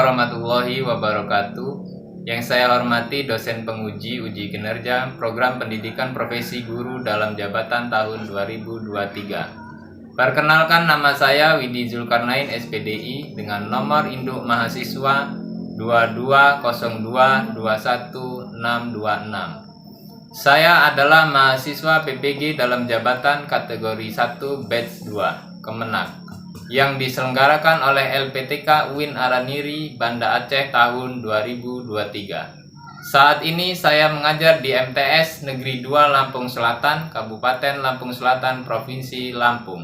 warahmatullahi wabarakatuh. Yang saya hormati dosen penguji uji kinerja Program Pendidikan Profesi Guru dalam Jabatan tahun 2023. Perkenalkan, nama saya Widi Zulkarnain SPDI dengan nomor induk mahasiswa 2202212626. Saya adalah mahasiswa PPG dalam jabatan kategori 1 batch 2 Kemenak yang diselenggarakan oleh LPTK UIN Araniri, Banda Aceh tahun 2023. Saat ini saya mengajar di MTS Negeri 2 Lampung Selatan, Kabupaten Lampung Selatan, Provinsi Lampung.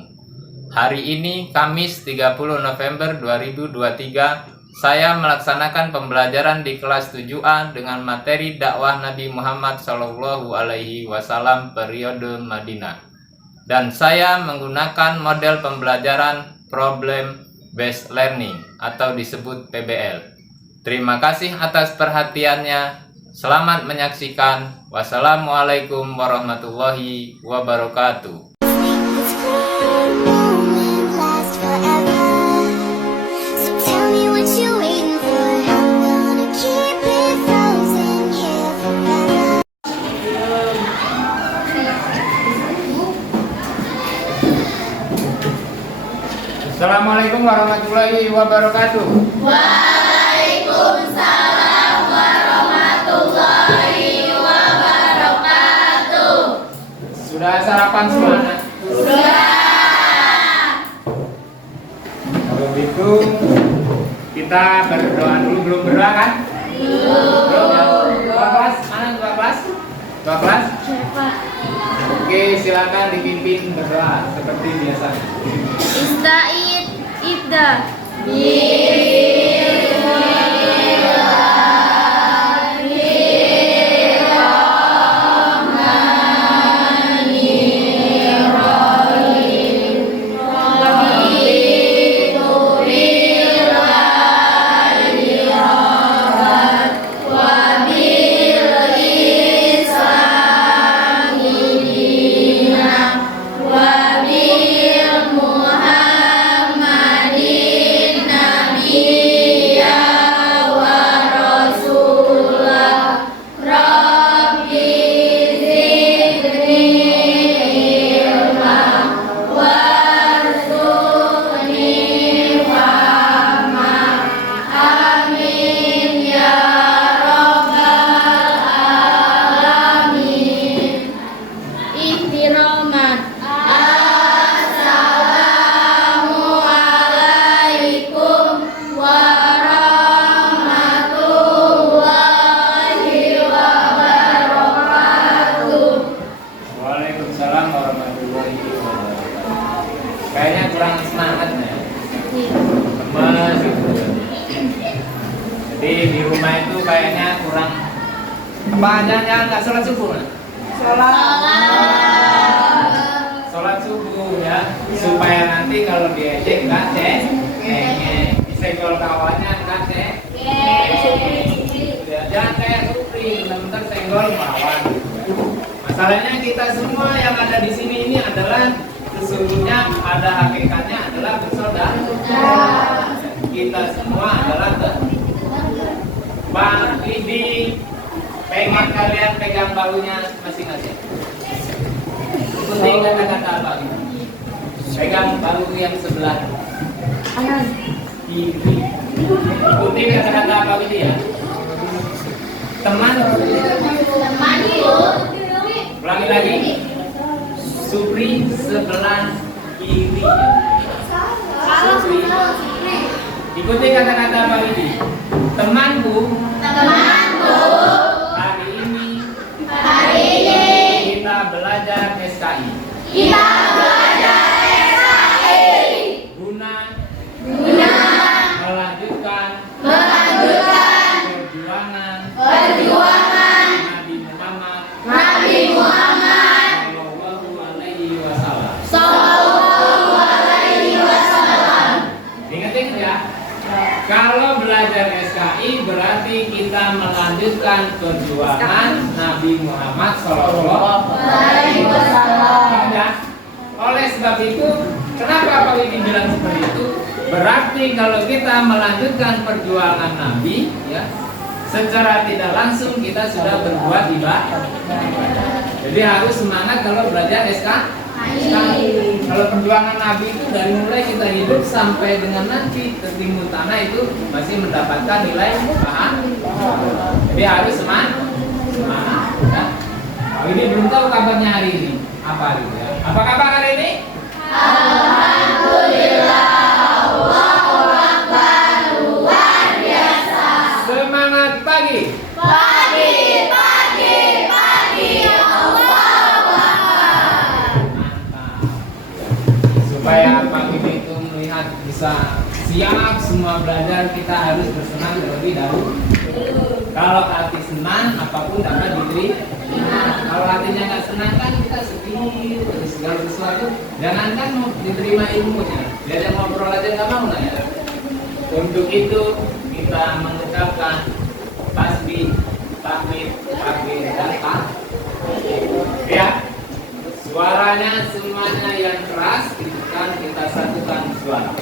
Hari ini Kamis 30 November 2023, saya melaksanakan pembelajaran di kelas 7A dengan materi dakwah Nabi Muhammad SAW periode Madinah. Dan saya menggunakan model pembelajaran Problem Based Learning atau disebut PBL. Terima kasih atas perhatiannya. Selamat menyaksikan. Wassalamualaikum warahmatullahi wabarakatuh. Assalamualaikum warahmatullahi wabarakatuh. Waalaikumsalam warahmatullahi wabarakatuh. Sudah sarapan semuanya? Sudah. Kalau begitu kita berdoa dulu. Belum berdoa kan? Belum ya? Dua kelas? Mana dua kelas? Dua kelas? Oke, silakan dipimpin berdoa seperti biasanya. Ista'id ibda. Kayaknya kurang semangat ya. Lemes gitu. Jadi di rumah itu kayaknya kurang apa aja nggak sholat subuh kan? Sholat subuh ya, supaya nanti kalau diejek nggak disenggol kawannya nggak jangan kayak Supri, bentar senggol kawan. Masalahnya kita semua yang ada di sini ini adalah sesungguhnya pada hakikatnya adalah bersaudara. Kita semua adalah Bang Widi, pengen kalian pegang bahunya masing-masing. Ikuti kata-kata Bang Widi. Pegang bahu yang sebelah kiri. Ikuti kata-kata Bang Widi ya. Teman. Ulangi lagi. Supri sebelah kiri. Supri. Ikuti kata-kata Pak Widi. Temanku. Hari ini kita belajar SKI. Guna melanjutkan perjuangan Nabi Muhammad Sallallahu Alaihi Wasallam. Ingat-ingat ya. Kalau belajar SKI berarti kita melanjutkan perjuangan Nabi Muhammad Sallallahu Alaihi Wasallam. Oleh sebab itu, kenapa Pak Widi bilang seperti itu? Berarti kalau kita melanjutkan perjuangan Nabi, ya, secara tidak langsung kita sudah berbuat ibadah. Jadi harus semangat kalau belajar Kalau perjuangan Nabi itu dari mulai kita hidup sampai dengan nanti tertimbun tanah itu masih mendapatkan nilai pahala. Jadi harus semangat. Ya. Kalau ini belum tahu kabarnya hari ini apa gitu ya. Apa kabar hari ini? Alhamdulillah. Allahu Akbar. Luar biasa. Semangat pagi. Pagi. Allahu Akbar. Mantap. Supaya pagi itu melihat bisa siap semua belajar, kita harus bersenang terlebih dahulu. Kalau hati senang, apapun dapat diterima. Kalau hatinya nggak senang kan kita sedih terus segala sesuatu. Jangankan mau diterima ilmunya, diajak ngobrol aja nggak mau nggak ya. Untuk itu kita mengucapkan tasbih, tahmid, takbir, dan ya. Suaranya semuanya yang keras, kita satukan suara.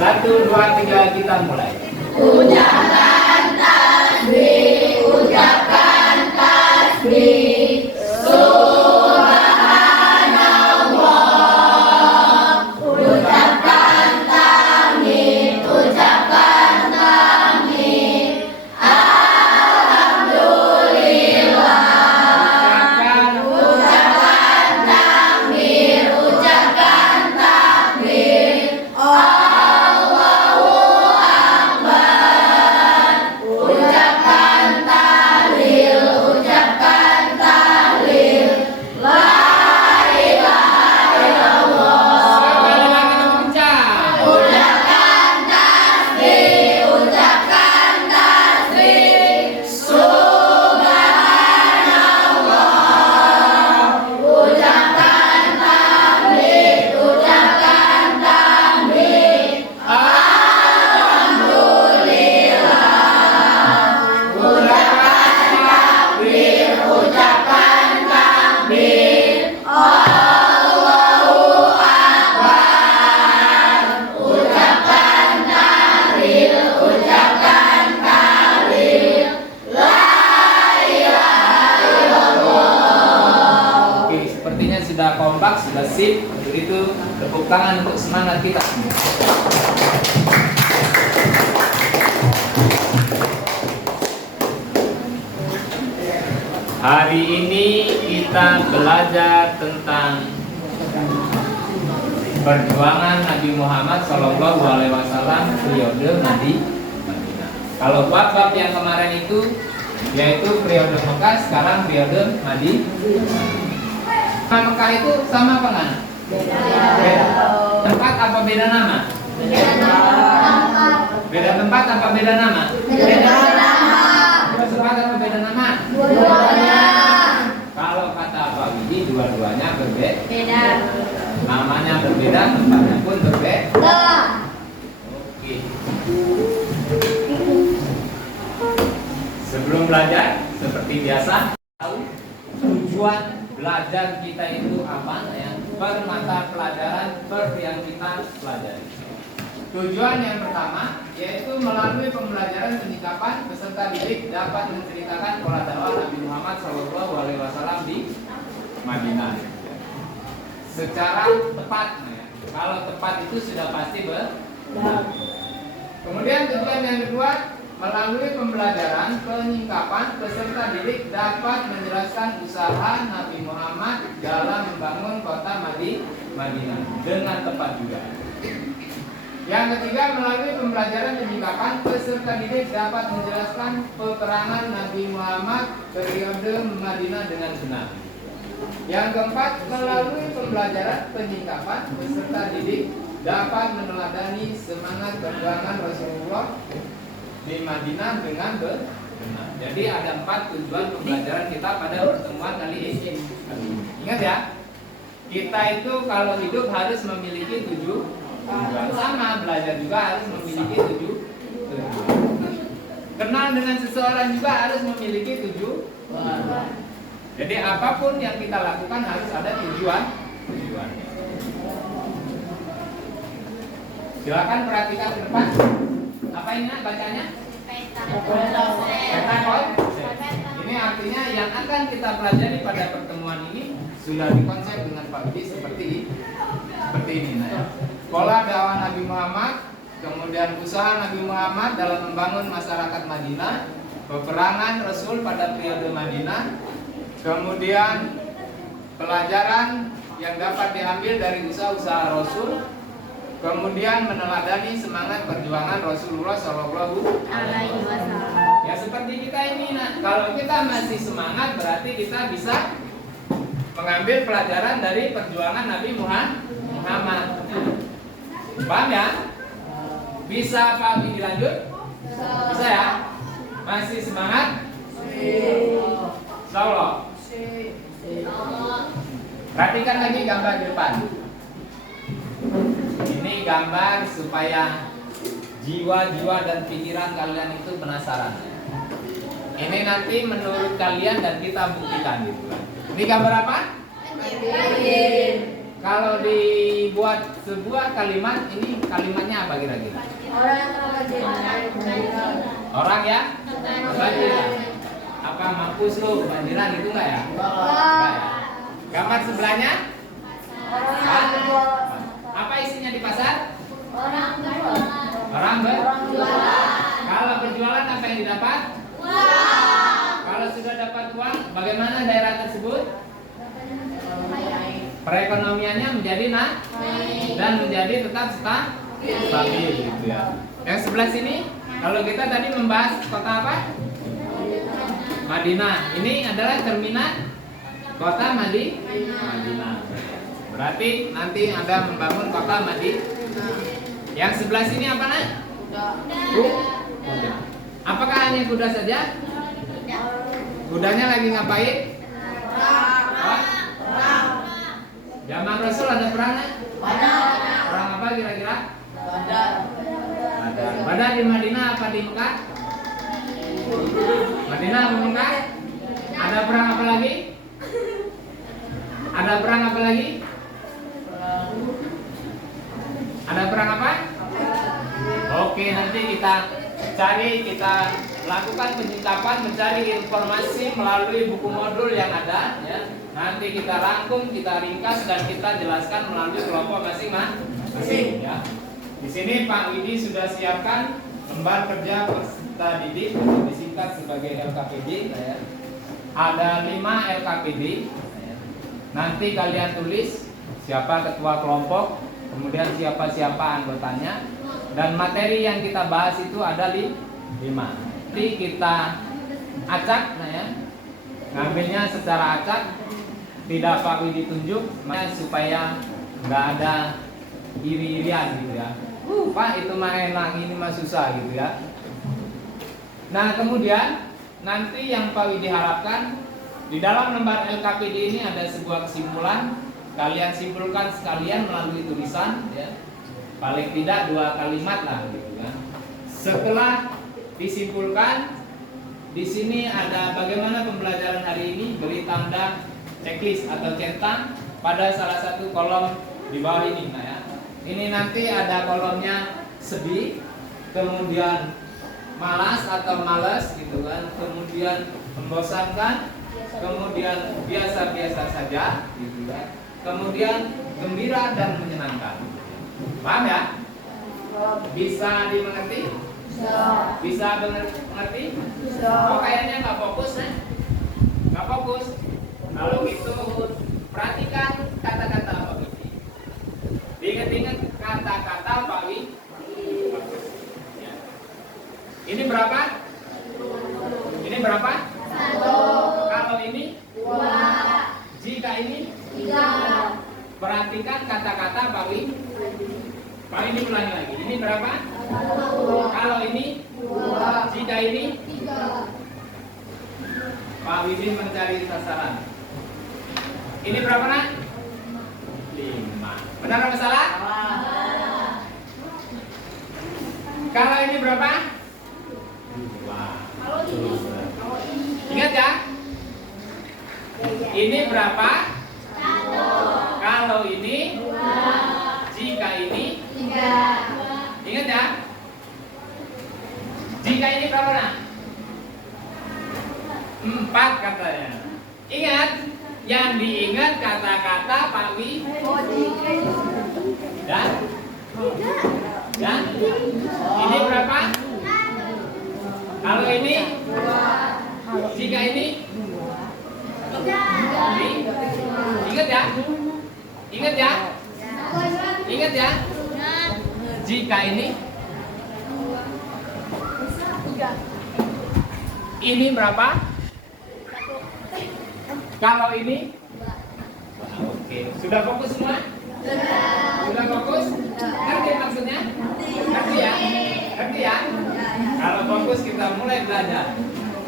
1, 2, 3 kita mulai. Ucapkan tasbih. Ucapkan tasbih. Subhanallah. Ucapkan tahmid. Ucapkan tahmid. Alhamdulillah. Ucapkan takbir. Ucapkan takbir. Allahu Akbar. Ucapkan tahlil. Ucapkan tahlil. La ilaha illallah. Sekali lagi kencang. Ucapkan tasbih. Ucapkan tasbih. Subhanallah. Ucapkan tahmid. Ucapkan tahmid. Alhamdulillah. Ucapkan takbir. Ucapkan takbir. Allahu Akbar. Ucapkan tahlil. Ucapkan tahlil. La ilaha illallah. Oke, sepertinya sudah kompak, sudah sip. Untuk itu tepuk tangan untuk semangat kita semua. Hari ini kita belajar tentang perjuangan Nabi Muhammad SAW periode Madinah. Kalau bab-bab yang kemarin itu yaitu periode Mekah, sekarang periode Madinah. Mekah itu sama apa enggak? Beda. Tempat apa beda nama? Beda tempat apa beda nama? Beda tempat apa beda nama? Kalau kata Pak Widi, dua-duanya berbeda. Namanya berbeda, tempatnya pun berbeda. Oke. Sebelum belajar, seperti biasa, tahu tujuan belajar kita itu apa? Ya, per mata pelajaran per yang kita pelajari. Tujuan yang pertama yaitu melalui pembelajaran penyikapan peserta didik dapat menceritakan pola dakwah Nabi Muhammad SAW di Madinah secara tepat. Ya. Kalau tepat itu sudah pasti benar. Kemudian tujuan yang kedua, melalui pembelajaran penyikapan peserta didik dapat menjelaskan usaha Nabi Muhammad dalam membangun kota Madinah dengan tepat juga. Yang ketiga, melalui pembelajaran penyikapan peserta didik dapat menjelaskan peperangan Nabi Muhammad periode Madinah dengan benar. Yang keempat, melalui pembelajaran penyikapan peserta didik dapat meneladani semangat perjuangan Rasulullah di Madinah dengan benar. Jadi ada 4 tujuan pembelajaran kita pada pertemuan kali ini. Ingat ya, kita itu kalau hidup harus memiliki 7 tujuan. Sama, belajar juga harus memiliki 7 tujuan. Kenal dengan seseorang juga harus memiliki 7 tujuan. Jadi apapun yang kita lakukan harus ada tujuannya. Silakan perhatikan ke depan. Apa ini Nak, bacanya? Peta konsep. Ini artinya yang akan kita pelajari pada pertemuan ini sudah dikonsep dengan Pak Budi seperti ini. Nah, ya. Pola dakwah Nabi Muhammad, kemudian usaha Nabi Muhammad dalam membangun masyarakat Madinah, peperangan Rasul pada periode Madinah, kemudian pelajaran yang dapat diambil dari usaha-usaha Rasul, kemudian meneladani semangat perjuangan Rasulullah Shallallahu Alaihi Wasallam. Ya seperti kita ini, nah, kalau kita masih semangat berarti kita bisa mengambil pelajaran dari perjuangan Nabi Muhammad. Paham ya? Bisa Pak Budi dilanjut? Bisa ya? Masih semangat? Insyaallah. Perhatikan lagi gambar di depan. Ini gambar supaya jiwa-jiwa dan pikiran kalian itu penasaran. Ini nanti menurut kalian dan kita buktikan gitu kan. Ini gambar apa? Kalau dibuat sebuah kalimat, ini kalimatnya apa kira-kira? Orang ya? Kebanjiran. Apa mampus lu kebanjiran itu enggak ya? Enggak ya? Gambar sebelahnya? Apa isinya di pasar? Orang berjualan. Kalau berjualan apa yang didapat? Uang. Kalau sudah dapat uang, bagaimana daerah tersebut? Perekonomiannya menjadi naik dan menjadi tetap stabil gitu ya. Yang sebelah sini, kalau kita tadi membahas kota apa? Madinah. Ini adalah cerminan kota Madinah. Berarti nanti Anda membangun kota Madinah. Yang sebelah sini apa nak? Kuda. Apakah hanya kuda saja? Kudanya lagi ngapain? Zaman Rasul ada perang nak? Perang apa kira-kira? Badar di Madinah apa di Mekah? Madinah apa Mekah? Ada perang apa lagi? Ada perang apa lagi? Ada perang apa? Oke, nanti kita lakukan penyingkapan, mencari informasi melalui buku modul yang ada ya. Nanti kita rangkum, kita ringkas dan kita jelaskan melalui kelompok masing-masing ya. Di sini Pak Widi sudah siapkan lembar kerja peserta didik atau disingkat sebagai LKPD ya. Ada 5 LKPD ya. Nanti kalian tulis siapa ketua kelompok, kemudian siapa anggotanya, dan materi yang kita bahas itu ada 5. Nanti kita acak nah ya. Ngambilnya secara acak, tidak Pak Widi tunjuk supaya nggak ada iri-irian gitu ya. Pak itu mah enak, ini mah susah gitu ya. Nah kemudian nanti yang Pak Widi harapkan di dalam lembar LKPD ini ada sebuah kesimpulan. Kalian simpulkan sekalian melalui tulisan ya. Paling tidak 2 kalimat lah gitu kan. Setelah disimpulkan, di sini ada bagaimana pembelajaran hari ini, beri tanda checklist atau centang pada salah satu kolom di bawah ini nah ya. Ini nanti ada kolomnya sedih, kemudian malas atau males gitu kan, kemudian membosankan, kemudian biasa-biasa saja gitu kan, kemudian gembira dan menyenangkan. Paham ya? Bisa dimengerti? Bisa mengerti? Oh kayaknya nggak fokus nih? Nggak fokus. Kalau gitu perhatikan kata-kata Pak Widi. Diingat-ingat kata-kata Pak Widi. Ya. Ini berapa? Ini berapa? 1. Kalau ini? 2. Jika ini? 3. Perhatikan kata-kata Pak Widi. Pak Widi ulangi lagi. Ini berapa? 1. Kalau ini? 2. Jika ini? 3. Pak Widi mencari sasaran. Ini berapa nak? 5. Benar atau salah? Kalau ini berapa? 2. Ingat ya? Ini berapa? 1. Kalau ini? 2. Jika ini? 3. Jika ini berapa nak? 4 katanya. Ingat, yang diingat kata-kata Pak Wi. Dan? Dan? Ini berapa? Kalau ini? Jika ini? Ingat ya? Ingat ya? Ingat ya? Jika ini? Ini berapa? Kalau ini? Oke, sudah fokus semua? Sudah fokus? Ngerti maksudnya? Ngerti ya? Ngerti ya? Kalau fokus kita mulai belajar.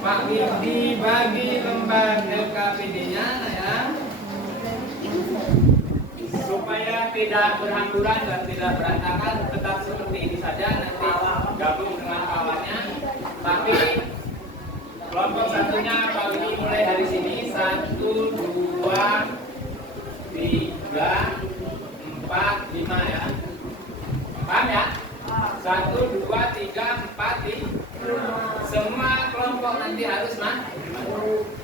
Pak Widi bagi lembar LKPD-nya ya, supaya tidak berhamburan dan tidak berantakan, tetap seperti ini saja, nanti gabung dengan kawannya. Tapi kelompok satunya Pak Widi mulai dari sini 1, 2, 3, 4, 5 ya. Paham ya? 1, 2, 3, 4 di semua kelompok nanti harus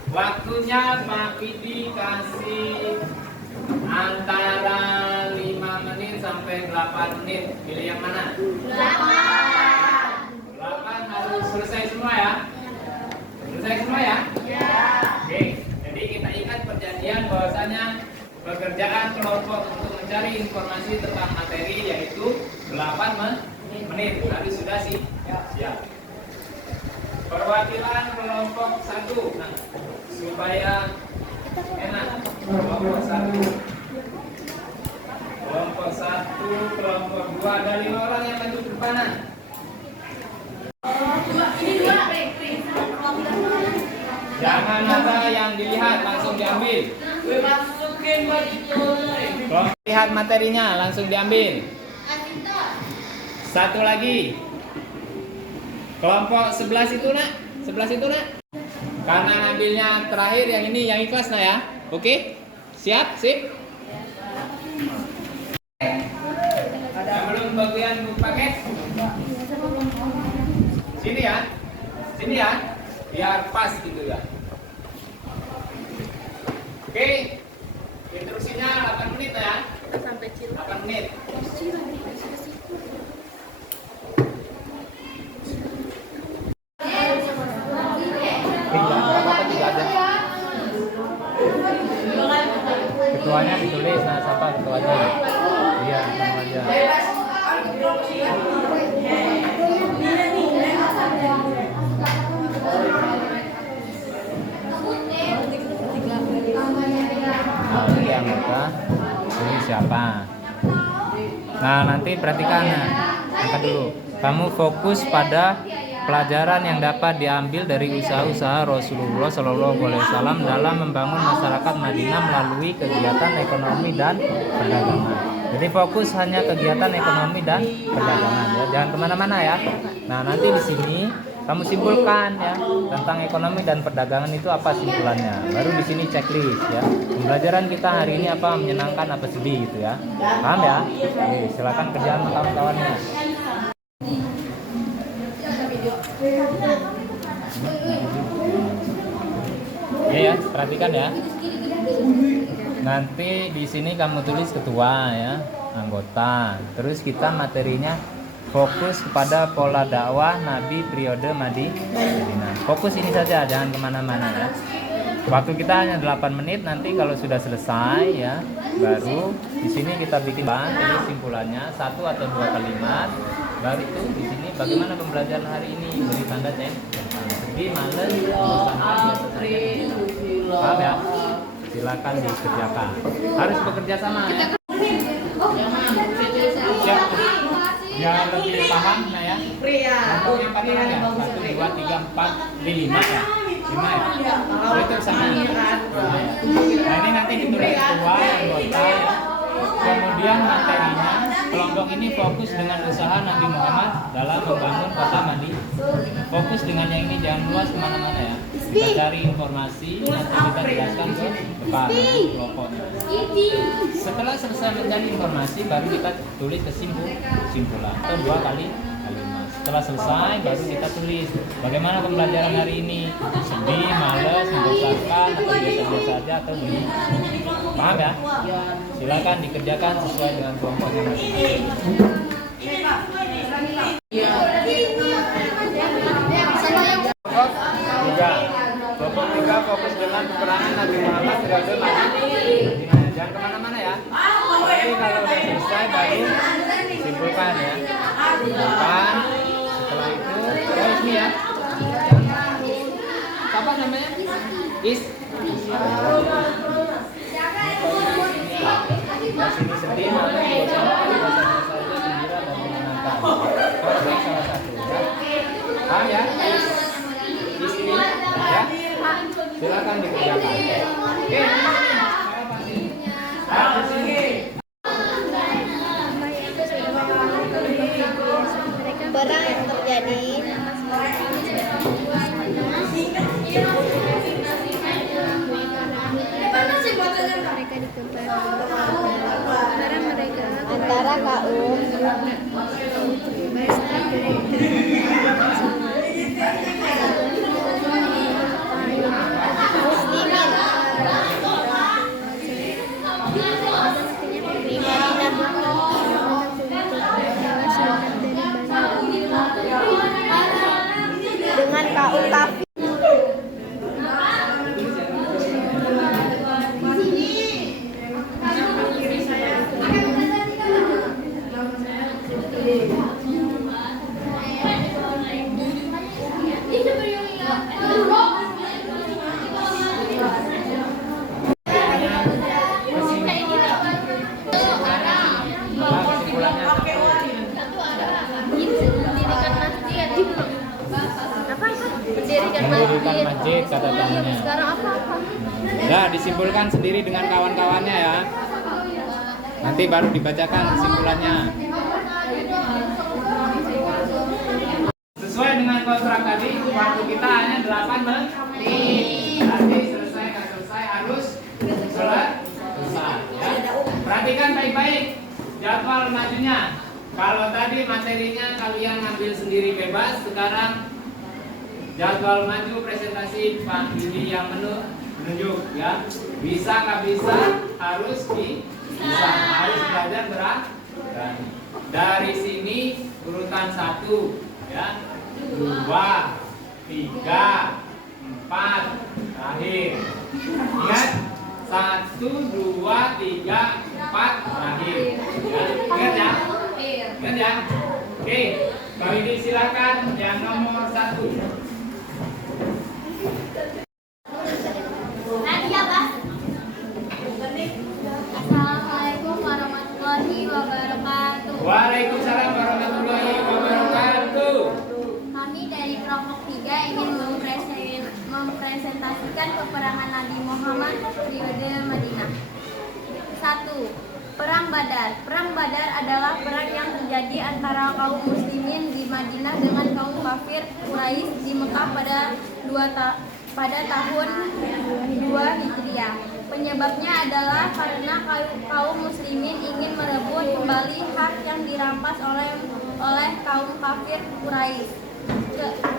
waktunya Pak Widi kasih antara 5 menit sampai 8 menit. Pilih yang mana? 8 harus selesai semua ya. Selesai semua ya? Ya. Oke, jadi kita ingat perjanjian bahwasanya pekerjaan kelompok untuk mencari informasi tentang materi yaitu 8 menit. Tadi sudah sih. Siap. Perwakilan kelompok 1. Nah, supaya enak. Kelompok 1. Kelompok 1, kelompok 2 ada 5 orang yang maju ke depanan. Jangan ada yang dilihat, langsung diambil. Kelompok lihat materinya, langsung diambil. Satu lagi. Kelompok 11 itu nak, 11 itu nak. Karena ngambilnya terakhir yang ini, yang ikhlas nak ya. Oke? Siap? Sip? Yang belum bagian paket. Sini ya. Sini ya. Biar pas gitu ya. Oke. Instruksinya 8 menit ya. 8 menit. Ketuanya ditulis, nah siapa ketuanya? Iya, nama aja. Ini anggota, ini siapa? Nah nanti perhatikan, angkat dulu. Kamu fokus pada pelajaran yang dapat diambil dari usaha-usaha Rasulullah Shallallahu Alaihi Wasallam dalam membangun masyarakat Madinah melalui kegiatan ekonomi dan perdagangan. Jadi fokus hanya kegiatan ekonomi dan perdagangan ya, jangan kemana-mana ya. Nah nanti di sini kamu simpulkan ya tentang ekonomi dan perdagangan itu apa simpulannya. Baru di sini checklist ya. Pembelajaran kita hari ini apa menyenangkan apa sedih gitu ya. Paham ya? Oke, silakan kerjaan kawan-kawannya. Ya, perhatikan ya. Nanti di sini kamu tulis ketua ya, anggota. Terus kita materinya fokus kepada pola dakwah Nabi periode Madinah. Fokus ini saja, jangan kemana-mana ya. Waktu kita hanya 8 menit. Nanti kalau sudah selesai ya, baru di sini kita bikin ini simpulannya 1 atau 2 kalimat. Baru itu di sini bagaimana pembelajaran hari ini, beri tanda cek. Sedih, males, paham ya? Silakan dikerjakan. Harus bekerja sama ya. Siap. Biar lebih paham nah ya. Untuk yang pakai ya 1, 2, 3, 4, 5 ya. 5 ya. Itu sama. Nah ini nanti ditulis ketua, anggota ya. Kemudian materinya, kelompok ini fokus dengan usaha Nabi Muhammad dalam membangun kota Madinah. Fokus dengan yang ini, jangan luas kemana-mana ya. Kita cari informasi, nanti kita jelaskan ke depan kelompoknya. Setelah selesai mencari informasi, baru kita tulis kesimpulan atau 2 kali kalimat. Setelah selesai baru kita tulis bagaimana pembelajaran hari ini, sedih, malas, membosankan, atau biasa-biasa aja atau gini. Paham ya? Silakan dikerjakan sesuai dengan kelompoknya masing-masing. Kelompok 3 fokus dengan peperangan Nabi Muhammad periode Madinah. Jangan kemana-mana ya. Nanti kalau udah selesai baru simpulkan ya. Simpulkan. Setelah itu terus nih ya. Apa namanya? Is. Di sini sedih, malas, bosan, biasa-biasa saja, gembira dan menyenangkan. Kalau salah satu ya. Paham ya? Is ini ya. Silakan dikerjakan. Oke. Perang yang terjadi antara kaum dengan kaum kafir. Mendirikan masjid kata temannya. Sekarang apa? Nah, disimpulkan sendiri dengan kawan-kawannya ya. Nanti baru dibacakan kesimpulannya. Sesuai dengan kontrak tadi, waktu kita hanya 8 menit. Nanti selesai nggak selesai harus selesai. Ya. Perhatikan baik-baik jadwal majunya. Kalau tadi materinya kalian ambil sendiri bebas, sekarang jadwal maju presentasi Pak Yudi yang menunjuk ya. Bisa nggak bisa harus bisa harus belajar berani. Dari sini urutan 1 ya, 2, 3, 4 terakhir. Ingat 1, 2, 3, 4 terakhir. Ya, ingat ya? Ingat ya? Oke, Pak Yudi silakan yang nomor 1. Assalamualaikum warahmatullahi wabarakatuh. Waalaikumsalam warahmatullahi wabarakatuh. Kami dari kelompok 3 ingin mempresentasikan peperangan Nabi Muhammad periode Madinah. 1. Perang Badar. Perang Badar adalah perang yang terjadi antara kaum muslimin di Madinah dengan kaum kafir Quraisy di Mekah pada tahun 2 Hijriah. Penyebabnya adalah karena kaum muslimin ingin merebut kembali hak yang dirampas oleh kaum kafir Quraisy.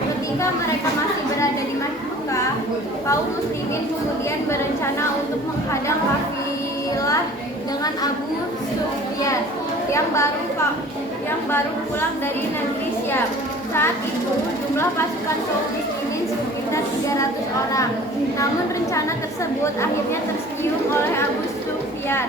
Ketika mereka masih berada di Mekah, kaum muslimin kemudian berencana untuk menghadang kafilah dengan Abu Sufyan yang baru pulang dari negeri Syam. Saat itu jumlah pasukan kaum muslimin sekitar 300 orang. Namun rencana tersebut akhirnya tersiung oleh Abu Sufyan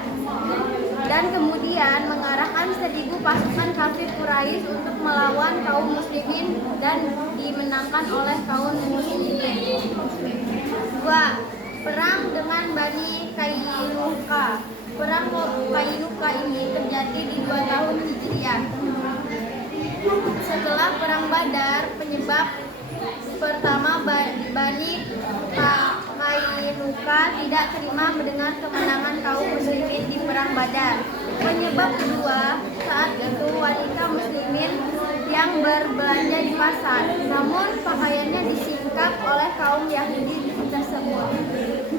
dan kemudian mengarahkan 1.000 pasukan kafir Quraisy untuk melawan kaum muslimin dan dimenangkan oleh kaum muslimin. 2. Perang dengan Bani Qainuqa. Perang Qainuqa ini terjadi di 2 tahun Hijriah. Setelah perang Badar, penyebab pertama Bani Qainuqa tidak terima mendengar kemenangan kaum muslimin di perang Badar. Penyebab kedua, saat itu wanita muslimin yang berbelanja di pasar, namun pakaiannya disingkap oleh kaum Yahudi tersebut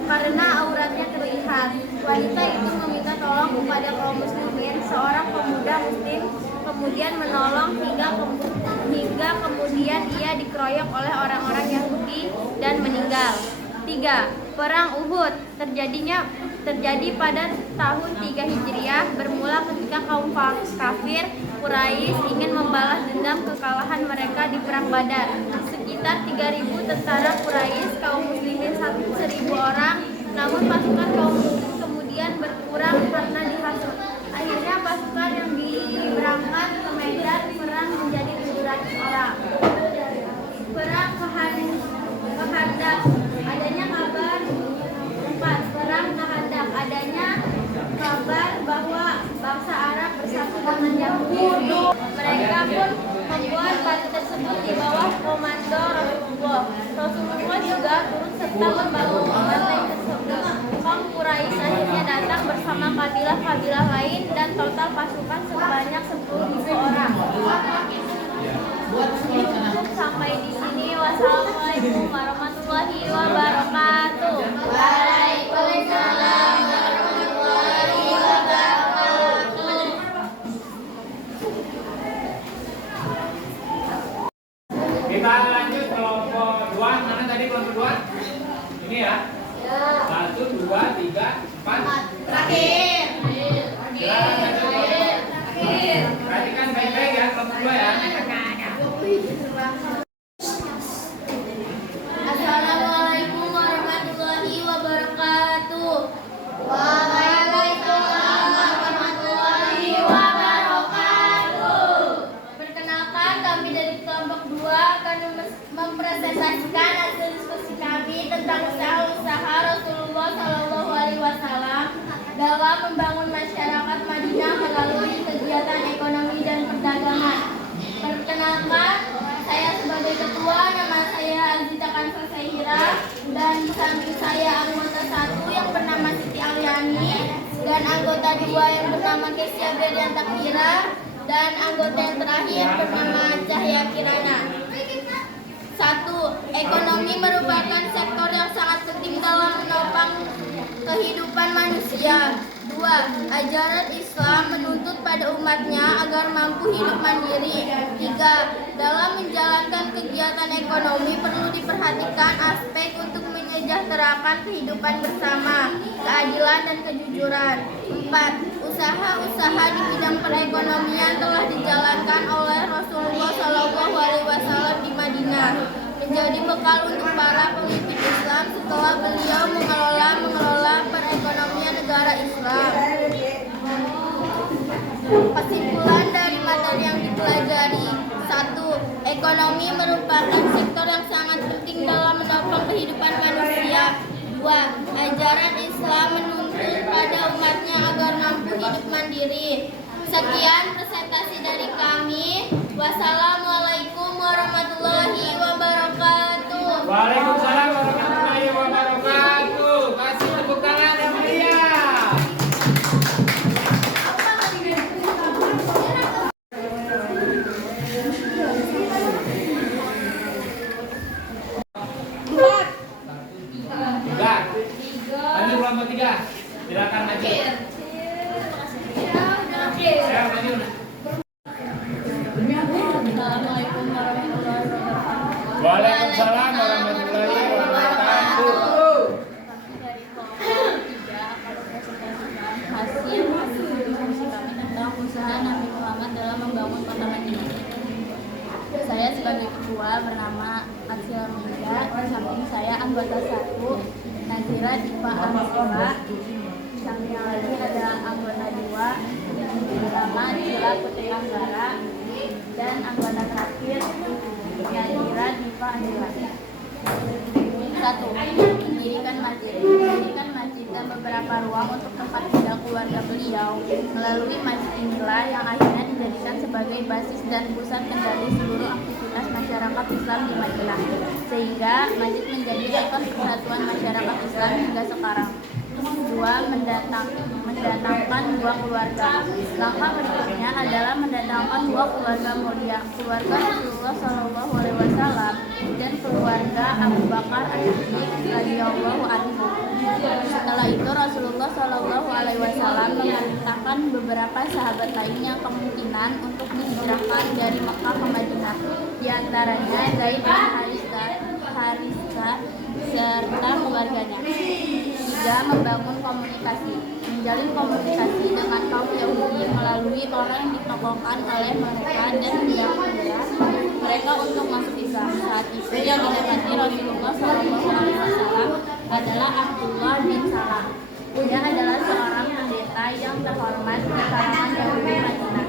karena auratnya terlihat. Wanita itu meminta tolong kepada kaum muslimin. Seorang pemuda muslim kemudian menolong hingga hingga kemudian ia dikeroyok oleh orang-orang Yahudi dan meninggal. 3. Perang Uhud terjadi pada tahun 3 Hijriah, bermula ketika kaum kafir Quraisy ingin membalas dendam kekalahan mereka di perang Badar. Sekitar 3.000 tentara Quraisy, kaum muslimin 1.000 orang, namun pasukan kaum muslimin kemudian berkurang karena dihasut. Akhirnya pasukan yang diberangkat ke medan perang menjadi 700 orang. Perang Khandaq, adanya kabar 4. Perang Khandaq, adanya kabar bahwa bangsa Arab bersatu dengan Yahudi. Mereka pun membuat batu tersebut di bawah komando Rasulullah. Rasulullah juga turut serta membangun benteng tersebut. Kaum Quraisy akhirnya datang bersama kabilah-kabilah lain dan total pasukan sebanyak 10.000 orang. Cukup sampai di sini. Wassalamualaikum warahmatullahi wabarakatuh. Waalaikumsalam warahmatullahi wabarakatuh. Kita lanjut kelompok 2. Mana tadi kelompok 2? Ini ya. 1, 2, 3, 4. Terakhir. Silakan lanjut. Perhatikan baik-baik ya kelompok 2 ya. Assalamualaikum warahmatullahi wabarakatuh. Waalaikumsalam warahmatullahi wabarakatuh. Perkenalkan, kami dari kelompok 2 akan mempresentasikan hasil diskusi kami tentang usaha-usaha Rasulullah SAW dalam membangun masyarakat Madinah melalui kegiatan ekonomi dan perdagangan. Perkenalkan, saya sebagai ketua, nama saya Azita Kansa Sehira, dan di samping saya anggota 1 yang bernama Siti Aliani, dan anggota 2 yang bernama Kesia Berian Takira, dan anggota yang terakhir bernama Cahya Kirana. 1. Ekonomi merupakan sektor yang sangat penting dalam menopang kehidupan manusia. 2. Ajaran Islam menuntut pada umatnya agar mampu hidup mandiri. 3. Dalam menjalankan kegiatan ekonomi perlu diperhatikan aspek untuk menyejahterakan kehidupan bersama, keadilan dan kejujuran. 4. Usaha-usaha di bidang perekonomian telah dijalankan oleh Rasulullah SAW di Madinah, menjadi bekal untuk para pemimpin Islam setelah beliau mengelola perekonomian negara Islam. Kesimpulan dari materi yang dipelajari: 1. Ekonomi merupakan sektor yang sangat penting dalam menopang kehidupan manusia. 2. Ajaran Islam menuntut pada umatnya agar mampu hidup mandiri. Sekian presentasi dari kami. Wassalamualaikum warahmatullahi wabarakatuh. Waalaikumsalam warahmatullahi wabarakatuh. Kasih tepuk tangan yang meriah. Lanjut kelompok 3. Silakan maju. Ya, maju. Assalamualaikum warahmatullahi wabarakatuh. Waalaikumsalam warahmatullahi wabarakatuh. Dari kelompok 3 akan mempresentasikan hasil diskusi kami tentang usaha Nabi Muhammad dalam membangun kota Madinah. Saya sebagai ketua bernama Aksila Mega, di samping saya anggota 1 Nazira Diva Ansila, di samping lagi ada anggota 2 bernama Cila Putri Anggara, dan anggota terakhir Nazira Diva Ansila. 1. Mendirikan masjid dan beberapa ruang untuk tempat tinggal keluarga beliau. Melalui masjid inilah yang akhirnya dijadikan sebagai basis dan pusat kendali seluruh aktivitas masyarakat Islam di Madinah, sehingga masjid menjadi ikon persatuan masyarakat Islam hingga sekarang. 2. Mendatangkan 2 keluarga. Langkah berikutnya adalah mendatangkan 2 keluarga mulia, keluarga Rasulullah SAW dan keluarga Abu Bakar As-Siddiq radhiyallahu anhu. Setelah itu Rasulullah Shallallahu Alaihi Wasallam memerintahkan beberapa sahabat lainnya kemungkinan untuk dihijrahkan dari Mekah ke Madinah. Di antaranya Zaid bin Haritha serta keluarganya. 3. Membangun komunikasi. Menjalin komunikasi dengan kaum Yahudi melalui orang yang ditokohkan oleh mereka dan mendakwa mereka untuk masuk Islam. Saat itu yang didapati Rasulullah SAW adalah Abdullah bin Salam. Dia adalah seorang pendeta yang terhormat di kalangan Yahudi Madinah.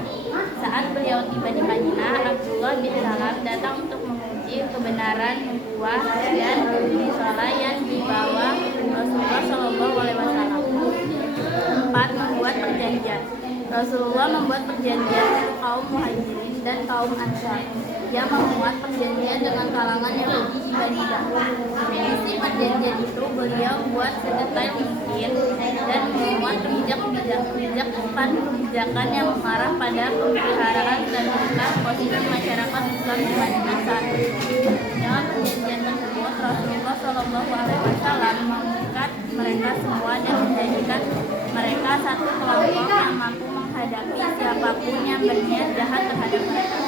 Saat beliau tiba di Madinah, Abdullah bin Salam datang untuk menguji kebenaran nubuwah dan risalah yang dibawa Rasulullah SAW. 4. Membuat perjanjian. Rasulullah membuat perjanjian untuk kaum Muhajirin dan kaum Ansar. Dia membuat perjanjian dengan kalangan Yahudi di Madinah. Isi perjanjian itu beliau buat sedetail mungkin dan memuat kebijakan yang mengarah pada pemeliharaan dan posisi masyarakat Islam di Madinah saat itu. Dengan perjanjian tersebut, Rasulullah SAW mengikat mereka semua dan menjadikan mereka satu kelompok yang mampu menghadapi siapapun yang berniat jahat terhadap mereka.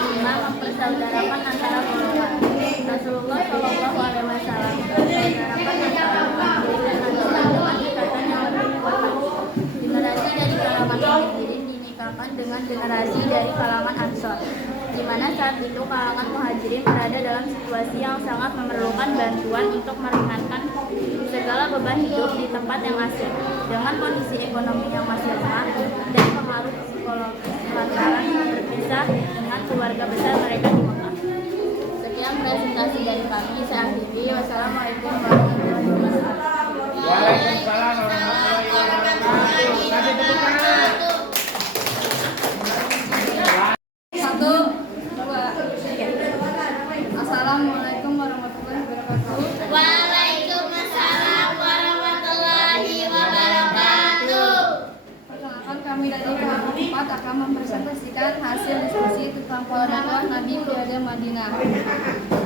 5. Mempersaudarakan antara golongan. Rasulullah SAW mempersaudarakan antara Muhajirin dan Ansar dengan ikatan yang lebih kuat. Generasi dari kalangan Muhajirin dinikahkan dengan generasi dari kalangan Ansar, di mana saat itu kalangan Muhajirin berada dalam situasi yang sangat memerlukan bantuan untuk meringankan segala beban hidup di tempat yang asing. Dengan kondisi ekonomi yang masih lemah dan pengaruh psikologis lantaran berpisah dengan keluarga besar mereka di Mekah. Sekian presentasi dari kami. Saya akhiri. Wassalamualaikum warahmatullahi wabarakatuh. Waalaikumsalam warahmatullahi wabarakatuh. Satu, dua, tiga. Assalamualaikum warahmatullahi wabarakatuh. Waalaikumsalam warahmatullahi wabarakatuh. Perkenalkan, kami dari kelompok 4 akan mempresentasikan hasil diskusi tentang pola dakwah Nabi periode Madinah.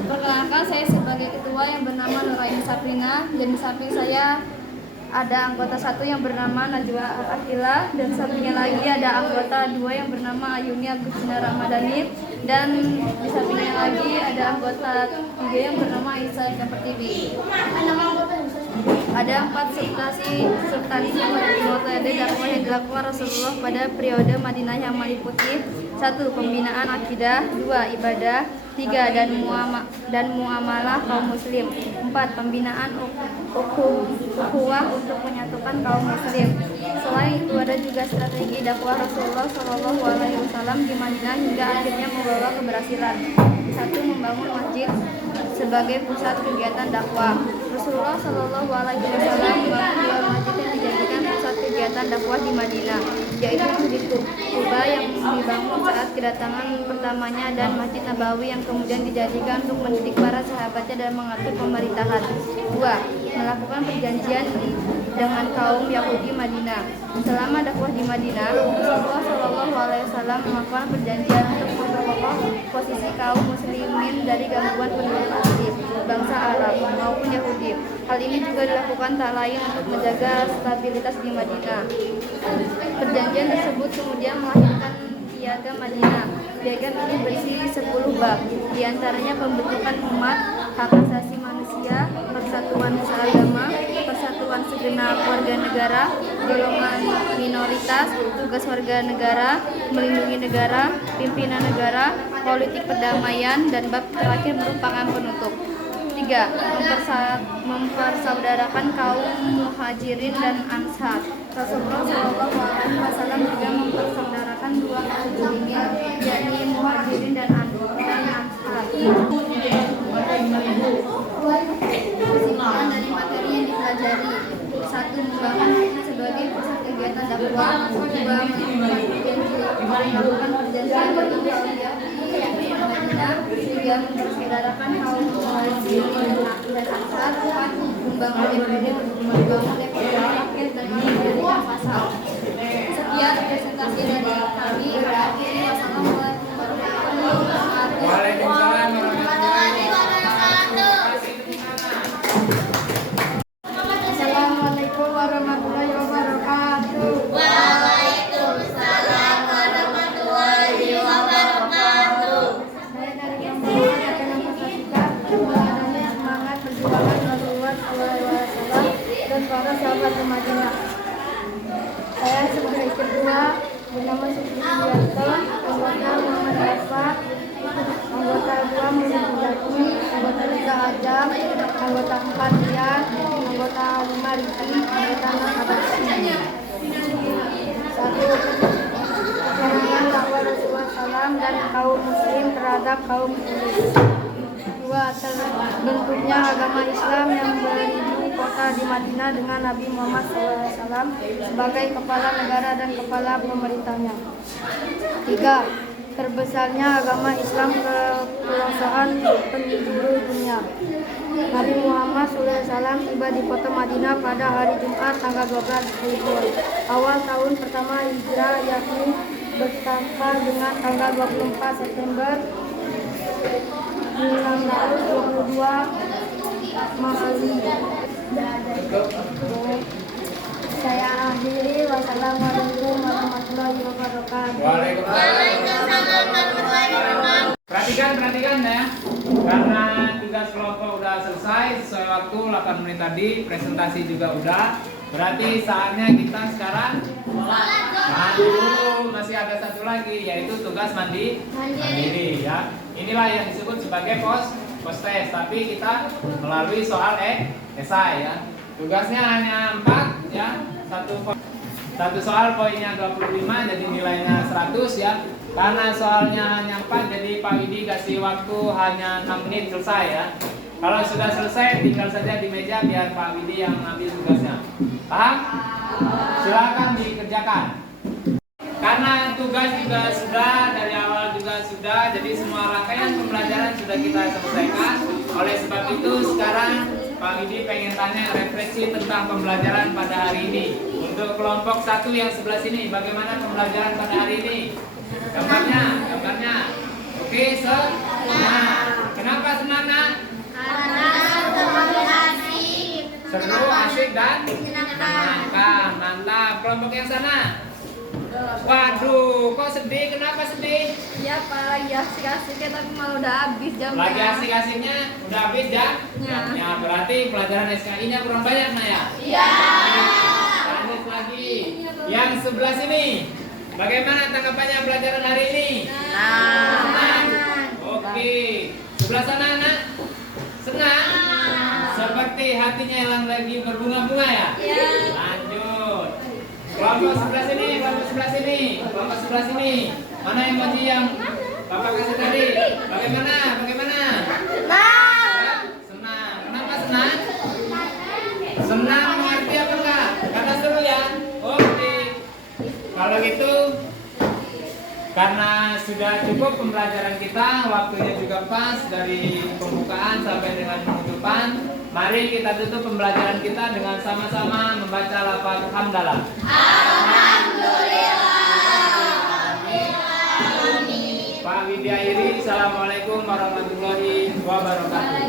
Perkenalkan, saya sebagai ketua yang bernama Nuraini Saprina, dan di samping saya ada anggota 1 yang bernama Najwa Akila, dan sampingnya lagi ada anggota 2 yang bernama Ayumi Agustina Ramadhani, dan di sampingnya lagi ada anggota 3 yang bernama Isa Capertiwi. Ada 4 substansi metode dakwah yang dilakukan Rasulullah pada periode Madinah yang meliputi 1. Pembinaan akidah, 2. Ibadah, 3. Dan muamalah kaum muslim, 4. Pembinaan ukhuwah untuk menyatukan kaum muslim. Selain itu ada juga strategi dakwah Rasulullah SAW di Madinah hingga akhirnya membawa keberhasilan. 1. Membangun masjid sebagai pusat kegiatan dakwah. Rasulullah SAW membangun 2 masjid yang dijadikan pusat kegiatan dakwah di Madinah, yaitu Masjid Quba yang dibangun saat kedatangan pertamanya dan Masjid Nabawi yang kemudian dijadikan untuk mendidik para sahabatnya dan mengatur pemerintahan. 2. Melakukan perjanjian dengan kaum Yahudi Madinah. Selama dakwah di Madinah, Rasulullah SAW melakukan perjanjian untuk memperkokoh posisi kaum muslimin dari gangguan penduduk asli, bangsa Arab maupun Yahudi. Hal ini juga dilakukan tak lain untuk menjaga stabilitas di Madinah. Perjanjian tersebut kemudian melahirkan Piagam Madinah. Piagam ini berisi 10 bab, diantaranya pembentukan umat, hak asasi manusia, persatuan seagama, persatuan segenap warga negara, golongan minoritas, tugas warga negara, melindungi negara, pimpinan negara, politik perdamaian, dan bab terakhir merupakan penutup. 3. Mempersaudarakan kaum Muhajirin dan Ansar. Rasulullah SAW juga mempersaudarakan 2 kaum muslimin, yakni Muhajirin dan Ansar. Kesimpulan dari materi yang dipelajari: 1. Membangun Madinah sebagai pusat kegiatan dakwah. 2. Melakukan perjanjian bagi kaum Yahudi Madinah. 3. Mempersaudarakan kaum Muhajirin dan Ansar. 4. Membangun ekonomi rakyat dan menjadikan pasar. Sekian presentasi dari kami. Berakhir. Wassalamualaikum warahmatullahi wabarakatuh. Waalaikumsalam warahmatullahi wabarakatuh. mengenai semangat perjuangan Rasulullah SAW dan para sahabat di Madinah. Saya sebagai ketua bernama Sukri Sugiarto, anggota Muhammad Rafa, anggota 2 Muhammad Jaki, anggota 3 Ajam, anggota 4 Rian, anggota 5 Riki, anggota 6 Abasi. 1. Pengamalan dakwah Rasulullah SAW dan kaum muslim terhadap kaum muslim. 2. Terbentuknya agama Islam yang beribu kota di Madinah dengan Nabi Muhammad SAW sebagai kepala negara dan kepala pemerintahnya. 3. Terbesarnya agama Islam ke pelosok penjuru dunia. Nabi Muhammad SAW tiba di kota Madinah pada hari Jumat tanggal 12 Februari awal tahun pertama Hijrah, yakni bertepatan dengan tanggal 24 September 1922 Masehi. Saya akhiri. Wassalamualaikum warahmatullahi wabarakatuh. Perhatikan ya. Karena tugas kelompok udah selesai sesuai waktu 8 menit tadi, presentasi juga udah. Berarti saatnya kita sekarang mandi dulu. Masih ada satu lagi, yaitu tugas mandiri ya. Inilah yang disebut sebagai post test, tapi kita melalui soal esai ya. Tugasnya hanya 4 ya. Satu soal poinnya 25, jadi nilainya 100 ya. Karena soalnya hanya 4, jadi Pak Widi kasih waktu hanya 6 menit selesai ya. Kalau sudah selesai tinggal saja di meja biar Pak Widi yang mengambil tugasnya. Paham? Silakan dikerjakan. Karena tugas juga sudah, dari awal juga sudah, jadi semua rangkaian pembelajaran sudah kita selesaikan. Oleh sebab itu sekarang Pak Widi pengen tanya refleksi tentang pembelajaran pada hari ini. Untuk kelompok 1 yang sebelah sini, bagaimana pembelajaran pada hari ini? Gambarnya. Oke, senang. Kenapa senang, Nak? Karena seru, asik. Seru, asik dan menyenangkan. Mantap. Kelompok yang sana. Waduh, kok sedih? Kenapa sedih? Ya Pak, lagi asik-asiknya tapi malah udah habis jamnya. Lagi asik-asiknya udah habis ya? Ya, berarti pelajaran SKI-nya kurang banyak, Nak ya? Iya. Lanjut lagi. Yang sebelah sini. Bagaimana tanggapannya pelajaran hari ini? Senang. Oke. Sebelah sana, Nak? Senang? Seperti hatinya yang lagi berbunga-bunga ya? Iya. Lanjut. Kelompok sebelah sini. Mana emoji yang Bapak kasih tadi? Bagaimana? Senang. Kenapa senang? Senang mengerti apa enggak? Karena seru ya? Oke. Kalau gitu, karena sudah cukup pembelajaran kita, waktunya juga pas dari pembukaan sampai dengan penutupan. Mari kita tutup pembelajaran kita dengan sama-sama membaca lafaz hamdalah. Pak Widiairi, assalamualaikum warahmatullahi wabarakatuh.